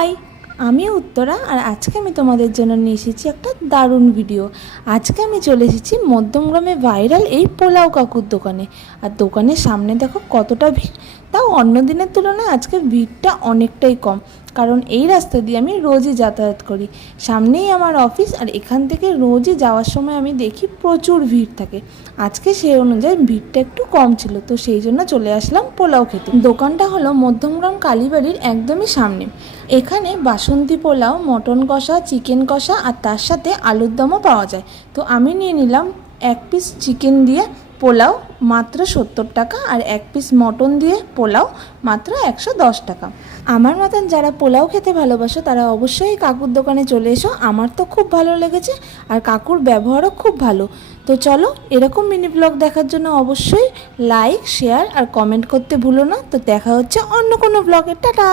High, আমি উত্তরা আর আজকে আমি তোমাদের জন্য নিয়ে এসেছি একটা দারুণ ভিডিও। আজকে আমি চলে এসেছি মধ্যমগ্রামে ভাইরাল এই পোলাও কাকুর দোকানে। আর দোকানের সামনে দেখো কতটা ভিড়, তাও অন্য দিনের তুলনায় আজকে ভিড়টা অনেকটাই কম, কারণ এই রাস্তা দিয়ে আমি রোজই যাতায়াত করি। সামনেই আমার অফিস, আর এখান থেকে রোজই যাওয়ার সময় আমি দেখি প্রচুর ভিড় থাকে। আজকে সেই অনুযায়ী ভিড়টা একটু কম ছিল, তো সেই জন্য চলে আসলাম পোলাও খেতে। দোকানটা হলো মধ্যমগ্রাম কালীবাড়ির একদমই সামনে। এখানে বাসন্তী পোলাও, মটন কষা, চিকেন কষা আর তার সাথে আলুর দমও পাওয়া যায়। তো আমি নিয়ে নিলাম 1 পিস চিকেন দিয়ে পোলাও মাত্র 70 টাকা, আর 1 পিস মটন দিয়ে পোলাও মাত্র 110 টাকা। আমার মতন যারা পোলাও খেতে ভালোবাসো তারা অবশ্যই কাকুর দোকানে চলে এসো। আমার তো খুব ভালো লেগেছে, আর কাকুর ব্যবহারও খুব ভালো। তো চলো, এরকম মিনি ব্লগ দেখার জন্য অবশ্যই লাইক, শেয়ার আর কমেন্ট করতে ভুলো না। তো দেখা হচ্ছে অন্য কোনো ব্লগে। টাটা।